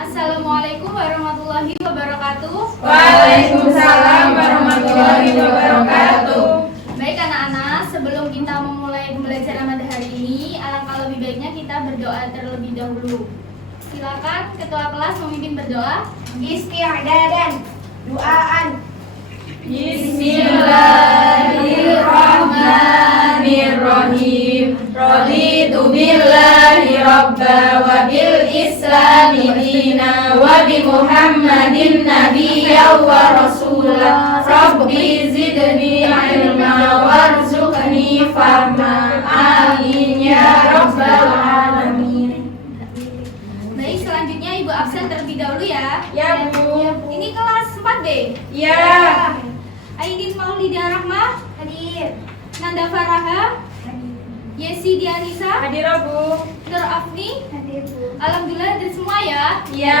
Assalamualaikum warahmatullahi wabarakatuh. Waalaikumsalam warahmatullahi wabarakatuh. Baik anak-anak, sebelum kita memulai pembelajaran pada hari ini, alangkah lebih baiknya kita berdoa terlebih dahulu. Silakan ketua kelas memimpin berdoa. Isti'dadan, duaan. Bismillahirrahmanirrahim. Raditu billahi rabba wa bil islami dina wa bi Muhammadin nabiyya wa rasulah. Rabbi zidni ilma warzuqni fahma. Amin ya rabbal alamin. Baik, selanjutnya Ibu absen terlebih dahulu ya. Ya, Bu. Ini kelas 4B. Ya. Aidin Maulida Rahmah, Hadir. Nanda Faraha, Yesi Dianisa, Hadir, Bu. Nur Afni. Hadir, Bu. Alhamdulillah dari semua ya. Ya.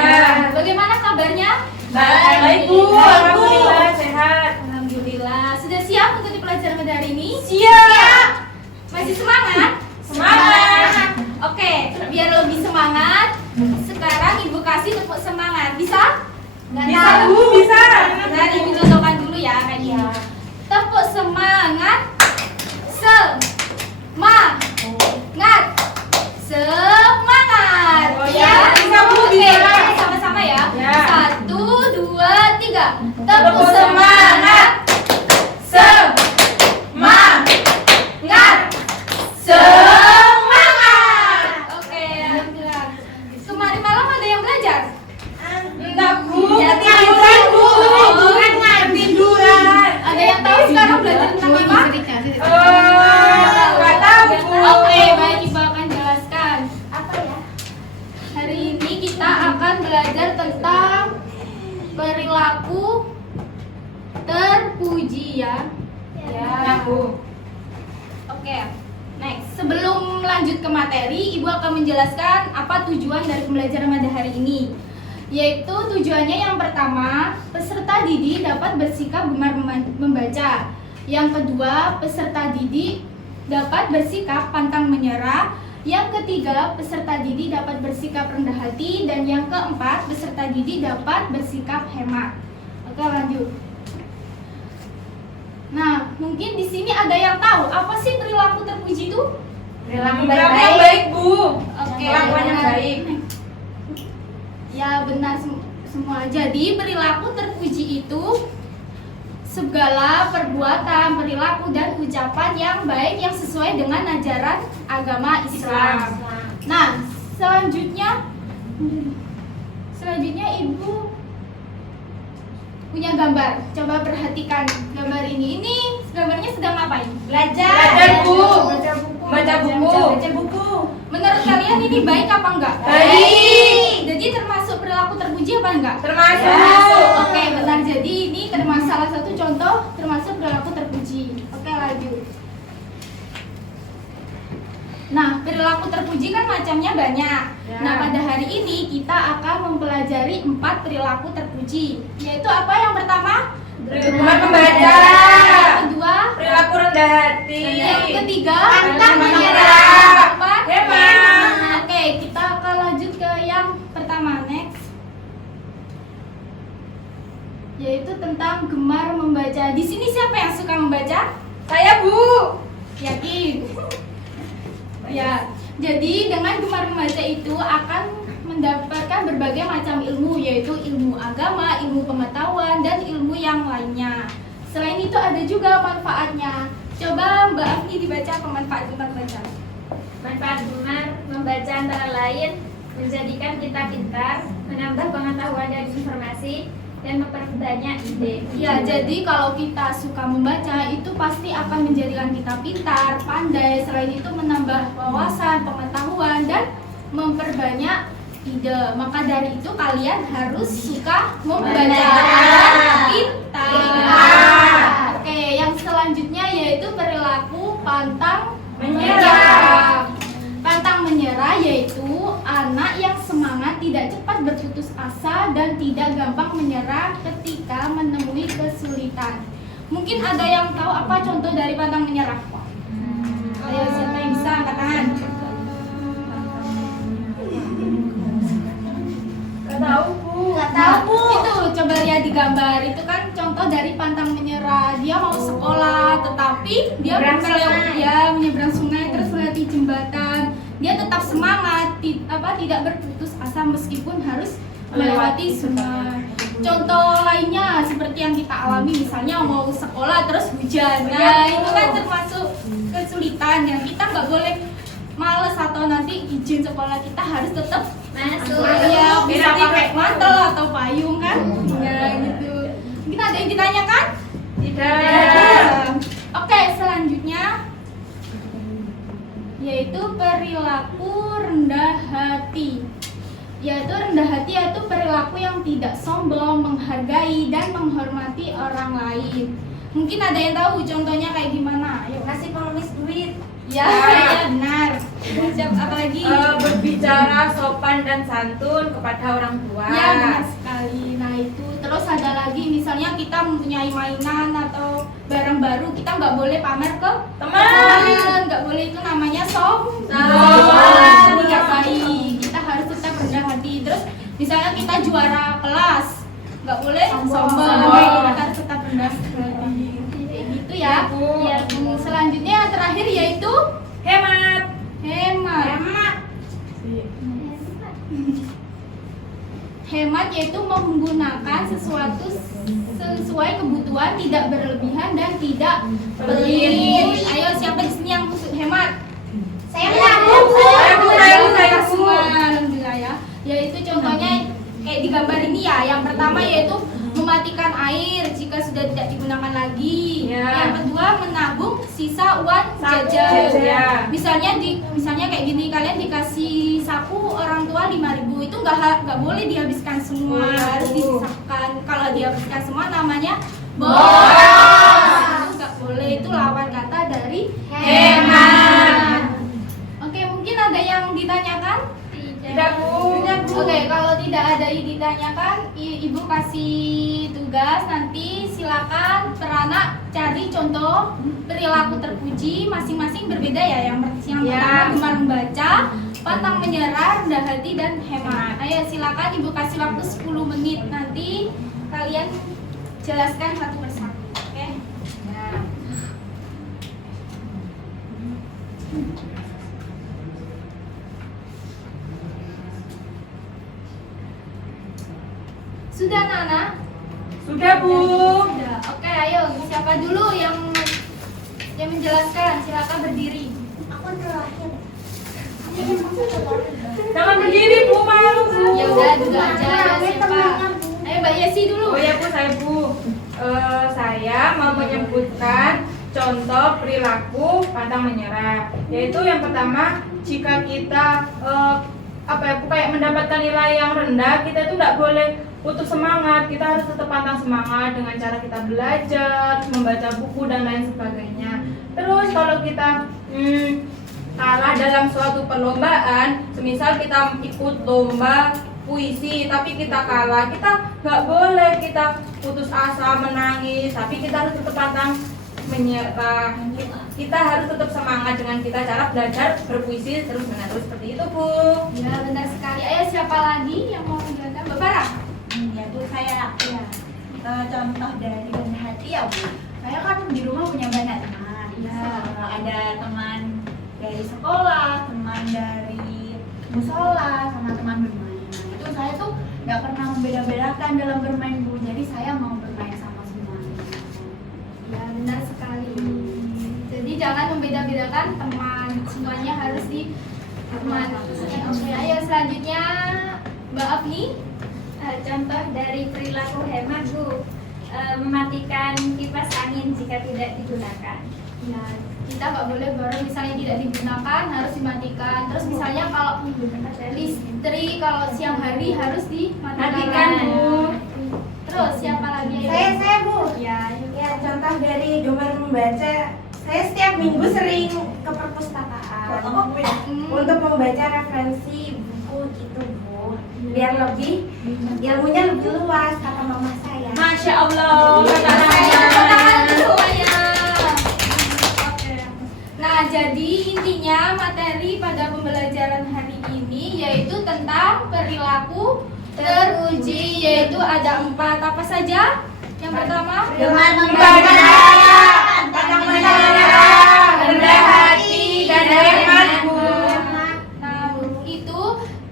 Bagaimana kabarnya? Baik, Bu. Alhamdulillah sehat. Alhamdulillah. Sudah siap untuk pelajaran pada hari ini? Siap. Masih semangat? Semangat. Oke, biar lebih semangat, sekarang Ibu kasih tepuk semangat. Bisa? Bisa, Bu, bisa. Nah, Ibu contohkan dulu ya kayak gini. Tepuk semangat. Semangat. Semangat. Oh, ya. Bisa, Bu, Oke, bisa. sama-sama ya. Ya. 1, 2, 3. Tepuk Tepuk semangat. Semangat. Semangat. Oke, alhamdulillah. Kemarin malam ada yang belajar? Enggak, Bu. Ya, Tiduran, Bu. Oh. Tiduran. Ada yang tahu sekarang belajar tentang apa? Enggak tahu, Bu. Oke, baik, Ibu akan jelaskan. Apa ya? Hari ini kita akan belajar tentang perilaku terpuji ya. Ya, Bu. Oke. Next, sebelum lanjut ke materi, Ibu akan menjelaskan apa tujuan dari pembelajaran pada hari ini. Yaitu tujuannya yang pertama, peserta didik dapat bersikap gemar membaca. Yang kedua, peserta didik dapat bersikap pantang menyerah. Yang ketiga, peserta didik dapat bersikap rendah hati. Dan yang keempat, peserta didik dapat bersikap hemat. Oke, lanjut. Nah, mungkin di sini ada yang tahu apa sih perilaku terpuji itu? Perilaku yang baik, Bu. Oke, Kelakuan yang benar. baik. Ya, benar semua. Jadi, perilaku terpuji itu segala perbuatan, perilaku dan ucapan yang baik yang sesuai dengan ajaran agama Islam. Nah, selanjutnya Ibu punya gambar. Coba perhatikan gambar ini. Ini gambarnya sedang ngapain? Belajar, Bu. Baca buku. Menurut kalian ini baik apa enggak? Baik. Jadi termasuk perilaku terpuji apa enggak? Termasuk. Oke, benar. Jadi ini termasuk salah satu contoh termasuk perilaku terpuji. Oke, lanjut. Nah, perilaku terpuji kan macamnya banyak. Ya. Nah, pada hari ini kita akan mempelajari 4 perilaku terpuji. Yaitu apa yang pertama? Gemar membaca. Yang kedua? Perilaku rendah hati. Yang ketiga? Pantang menyerah. Yang keempat? Hemat. Oke, kita akan lanjut ke yang pertama. Next. Yaitu tentang gemar membaca. Di sini siapa yang suka membaca? Saya, Bu. Yakin? Ya, jadi dengan gemar membaca itu akan mendapatkan berbagai macam ilmu, yaitu ilmu agama, ilmu pengetahuan, dan ilmu yang lainnya. Selain itu ada juga manfaatnya. Coba Mbak Afni dibaca apa manfaat gemar membaca. Manfaat gemar membaca antara lain menjadikan kita pintar, menambah pengetahuan dan informasi, dan memperbanyak ide. Ya, jadi kalau kita suka membaca itu pasti akan menjadikan kita pintar, pandai. Selain itu menambah wawasan, pengetahuan, dan memperbanyak ide. Maka dari itu kalian harus suka membaca. Pintar. Oke, yang selanjutnya yaitu perilaku pantang menyerah. Pantang menyerah yaitu anak yang semangat, tidak cepat berputus asa, dan tidak gampang menyerah ketika menemui kesulitan. Mungkin ada yang tahu apa contoh dari pantang menyerah? Ayo, siapa yang bisa angkat tangan? tahu Bu. Nggak tahu, Bu. Itu coba lihat di gambar, itu kan contoh dari pantang menyerah. Dia mau sekolah tetapi dia menyeberang sungai terus melewati jembatan. Dia tetap semangat, tidak berputus asa meskipun harus melewati sungai. Contoh lainnya seperti yang kita alami, misalnya mau sekolah terus hujan. Nah, itu kan termasuk kesulitan yang kita nggak boleh males atau nanti izin sekolah, kita harus tetap Masuk. ya bisa pakai mantel atau payung kan. Ya gitu. Mungkin ada yang ditanyakan? Tidak. Oke, selanjutnya yaitu perilaku rendah hati. Yaitu rendah hati yaitu perilaku yang tidak sombong, menghargai dan menghormati orang lain. Mungkin ada yang tahu contohnya kayak gimana? Ayo. Kasih pengemis duit. Ya, ya benar. Apa lagi? Berbicara sopan dan santun kepada orang tua. Ya benar sekali. Nah itu terus ada lagi misalnya kita mempunyai mainan atau barang baru, kita nggak boleh pamer ke teman, nggak boleh, itu namanya sombong. Jadi nggak baik. Kita harus tetap rendah hati. Terus misalnya kita juara kelas, nggak boleh sombong. Kita harus tetap rendah hati. Kayak gitu ya. Ya, Selanjutnya yang terakhir yaitu Hemat. Hemat yaitu menggunakan sesuatu sesuai kebutuhan, tidak berlebihan dan tidak pelit. Ayo, siapa di sini yang hemat? Saya Semua, alhamdulillah ya. Yaitu contohnya kayak di gambar ini ya. Yang pertama yaitu mematikan air jika sudah tidak digunakan lagi. Ya. Yang kedua menabung sisa uang jajan. Ya. Misalnya kayak gini, kalian dikasih sapu orang tua 5.000, itu nggak boleh dihabiskan semua, harus disisakan. Kalau dihabiskan semua namanya boros. Nggak boleh, itu lawan kata dari hemat. Oke, mungkin ada yang ditanyakan? Tidak Bu. Oke, kalau tidak ada yang ditanyakan, Ibu kasih tugas nanti, silakan peranak cari contoh perilaku terpuji masing-masing berbeda ya. Yang pertama gemar membaca, pantang menyerah, rendah hati dan hemat. Ayo silakan Ibu kasih waktu 10 menit, nanti kalian jelaskan satu persatu. Oke? Nah. Sudah Nana? Sudah Bu. Sudah. Oke, ayo siapa dulu yang menjelaskan? Silakan berdiri. Aku terakhir. Jangan begini Bu, malu Bu. Ya udah dulu aja ya, siapa? Ayo Mbak Yesi dulu. Oh ya Bu, saya Bu. Saya mau menyebutkan contoh perilaku pantang menyerah. Yaitu yang pertama, jika kita kayak mendapatkan nilai yang rendah, kita itu tidak boleh putus semangat. Kita harus tetap pantang semangat dengan cara kita belajar, membaca buku dan lain sebagainya. Terus kalau kita kalah dalam suatu perlombaan, semisal kita ikut lomba puisi tapi kita kalah, kita nggak boleh kita putus asa, menangis, tapi kita harus tetap pantang menyerah. Kita harus tetap semangat dengan kita cara belajar berpuisi terus menerus seperti itu Bu. Ya benar sekali. Ayo siapa lagi yang mau menjelaskan? Mbak Farah. Ya Bu, saya ya. Contoh dari rendah hati ya Bu. Saya kan di rumah punya banyak teman. Ya. Ada teman dari sekolah, teman dari musola, sama teman bermain. Nah, itu saya tuh nggak pernah membeda-bedakan dalam bermain Bu. Jadi saya mau bermain sama semuanya. Ya benar sekali. Jadi jangan membeda-bedakan teman, semuanya harus di teman. Oke, ayo selanjutnya Mbak Afni. Contoh dari perilaku hemat Bu, mematikan kipas angin jika tidak digunakan. Ya, kita nggak boleh barang misalnya tidak digunakan harus dimatikan. Terus misalnya kalau listrik kalau siang hari harus dimatikan. Bu. Terus siapa lagi? Saya Bu. Ya, Ya, contoh dari gemar membaca. Saya setiap minggu sering ke perpustakaan untuk membaca referensi buku gitu Bu. Biar lebih ilmunya lebih luas kata mama saya. Masya Allah. Tahan semuanya. Oke. Nah, jadi intinya materi pada pembelajaran hari ini yaitu tentang perilaku terpuji, yaitu ada 4. Apa saja? Yang pertama, Gemar membaca, pantang menyerah, rendah hati, dan hemat, Bu. Nah, itu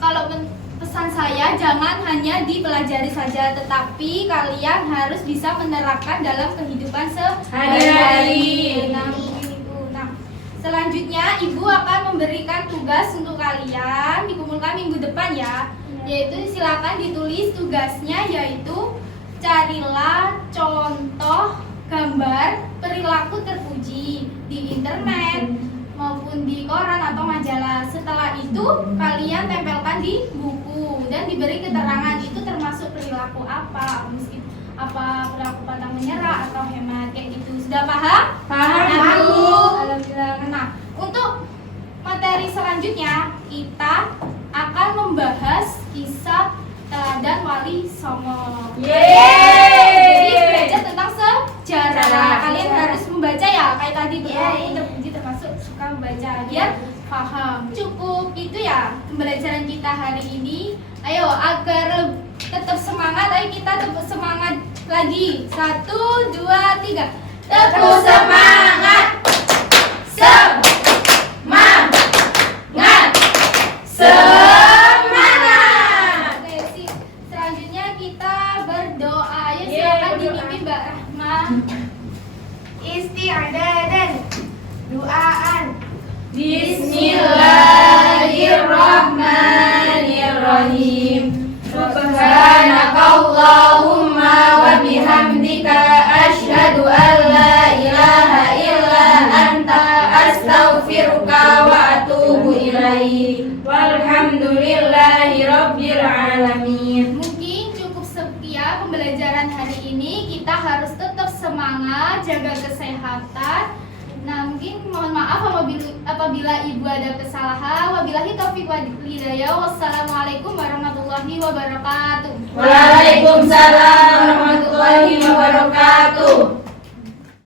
kalau pesan saya jangan hanya dipelajari saja, tetapi kalian harus bisa menerapkan dalam kehidupan sehari-hari. Nah, begitu. Nah, selanjutnya Ibu akan memberikan tugas untuk kalian dikumpulkan minggu depan ya. Yaitu silakan ditulis tugasnya, yaitu carilah contoh gambar perilaku terpuji di internet maupun di koran atau majalah. Setelah itu kalian tempelkan di buku dan diberi keterangan itu termasuk perilaku apa, meskipun apa perilaku pantang menyerah atau hemat kayak gitu. Sudah paham? Paham, Bu. Bu. Alhamdulillah. Nah, untuk materi selanjutnya kita akan membahas kisah teladan Wali Songo. Jadi belajar tentang sejarah. Kalian harus membaca ya, kayak tadi perilaku terpuji termasuk suka membaca biar paham. Cukup itu ya pembelajaran kita hari ini. Ayo agar tetap semangat, ayo kita tetap semangat lagi. 1, 2, 3. Tetap semangat. Semangat. Oke, sip. Selanjutnya kita berdoa. Ayo silakan dipimpin Mbak Rahma. Isti'adadan. Duaan. Bismillahirrahmanirrahim. Subhanakallahumma wa bihamdika asyhadu an la ilaha illa anta astaghfiruka wa atubu ilaik. Walhamdulillahi rabbil alamin. Mungkin cukup sekian pembelajaran hari ini. Kita harus tetap semangat, jaga kesehatan. Nah, mungkin mohon maaf apabila Ibu ada kesalahan. Wabillahi taufiq wal hidayah. Wassalamualaikum warahmatullahi wabarakatuh. Waalaikumsalam warahmatullahi wabarakatuh.